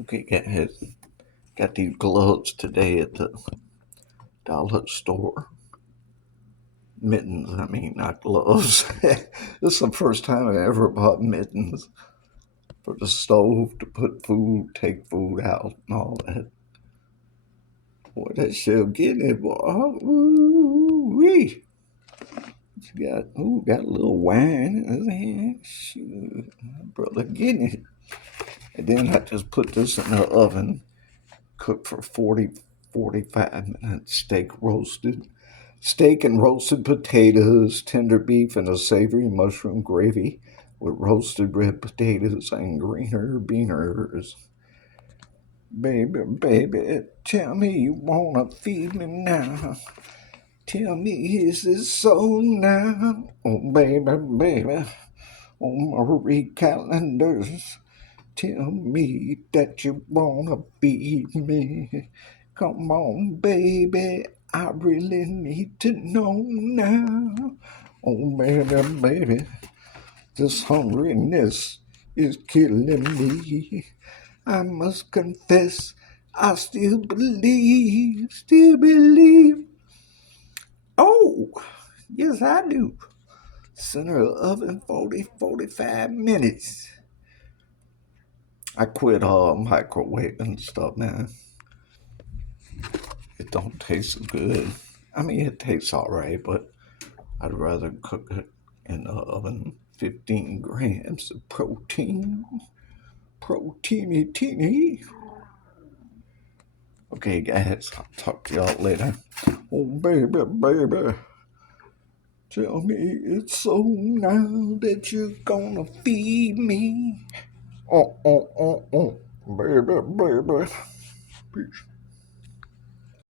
Okay, got these gloves today at the dollar store. Mittens, I mean, not gloves. This is the first time I ever bought mittens for the stove to put food, take food out, and all that. Boy, that shell getting it, boy. Ooh-wee. Got a little wine in his hand. Shoot, my brother getting it. And then I just put this in the oven, cooked for 45 minutes. Steak and roasted potatoes, tender beef, and a savory mushroom gravy with roasted red potatoes and greener beaners. Baby, baby, tell me you wanna feed me now. Tell me, is this so now? Oh, baby, baby, oh, Marie Callender's. Tell me that you wanna feed me. Come on, baby, I really need to know now. Oh, baby, baby, this hungriness is killing me. I must confess, I still believe. Oh, yes, I do. Center of oven 45 minutes. I quit microwaving stuff now. It don't taste as good. I mean, it tastes all right, but I'd rather cook it in the oven. 15 grams of protein. Proteiny teeny. Okay, guys, I'll talk to y'all later. Oh, baby, baby. Tell me it's so now that you're gonna feed me. Oh, baby, baby. Peace.